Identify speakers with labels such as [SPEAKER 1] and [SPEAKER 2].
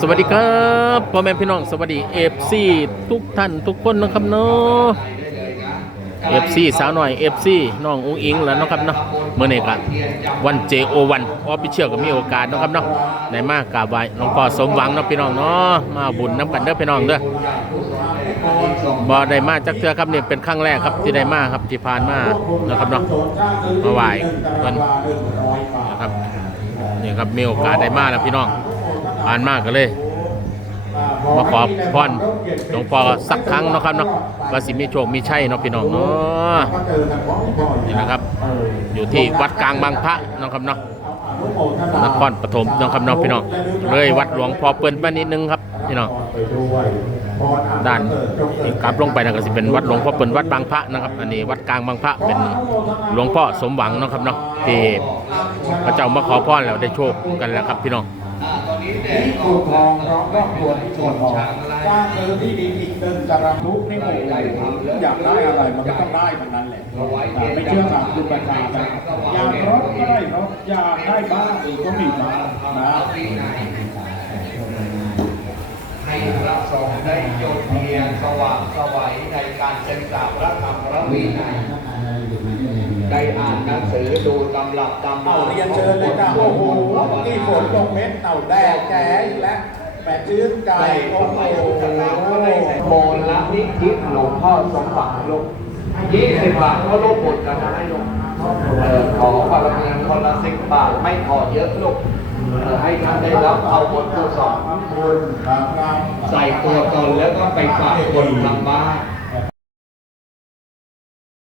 [SPEAKER 1] สวัสดีครับพ่อแม่พี่น้องสวัสดีเอฟซีทุกท่านทุกคนนะครับเนาะเอฟซีสาวหน่อยเอฟซีน้องอุ้งอิงแล้วนะครับเนาะเมื่อไหร่กันวันเจโอวันออฟฟิเชียลก็มีโอกาสนะครับเนาะในมากกาบไว้หลวงพอสมหวังเนาะพี่น้องเนาะมาบุญน้ำกันเด้อพี่น้องเด้อบ่ได้มาจักเทื่อครับเนี่ยเป็นครั้งแรกครับที่ได้มาครับที่ผ่านมานะครับเนาะมาไหว้เพิ่นนะครับนี่ครับมีโอกาสได้มาแล้วพี่น้อง ผ่านมากก็เลยมาขอพรหลวงพ่อสักครั้งนะครับเนาะว่าสิมีโชคมีชัยเนาะพี่น้องเนาะนี่นะครับ อยู่ที่วัดกลางบางพระนะครับเนาะนครปฐมนะครับเนาะพี่น้องเลยวัดหลวงพ่อเปิ้นไปนิดนึงครับพี่น้องด้านนี่กลับลงไปนะก็สิเป็นวัดหลวงพ่อเปิ้นวัดบางพระนะครับ อันนี้วัดกลางบางพระเป็นหลวงพ่อสมหวังนะครับเนาะที่พระเจ้ามาขอพรแล้วได้โชคกันแล้วครับพี่น้อง
[SPEAKER 2] คูทองร้องรอบตัวที่ส่วทองสร้างเธอที่ดีอีกเดินจารังทุกนี่โอ้อยากได้อะไรมันก็ต้องได้ทั้งนั้นแหละไม่เชื่อถามคุณประชาไปอยากรถก็ได้รถอยากได้บ้านอีกก็มีบ้านนะ
[SPEAKER 3] ให้พระสงฆ์ได้ยเทียนสว่างสวัยในการศึกษาพระธรรมพระวินัย ได้อ่านหนังสือดูตำรับตำ
[SPEAKER 2] เต่าเรียนเชิญเลยจ้ะโอ้โหที่ฝนลงเม็ดเต่าแดงแก่อีกแล้วแปดชื้นใจ
[SPEAKER 3] ได้
[SPEAKER 2] โอ้
[SPEAKER 3] พระ
[SPEAKER 2] โห
[SPEAKER 3] พุทธนาก็ได้ใส่โมละนิธิหลวงพ่อสมบัติลูกยี่สิบบาทก็ลูกบุญกันนะให้ลูกเออขอบารมีคนละสิบบาทไม่ขอเยอะลูกเออให้ท่านได้รับเอาบทกุศล
[SPEAKER 2] คุณครับครับ
[SPEAKER 3] ใส่ตัวตนแล้วก็ไปฝากคนทางบ้าน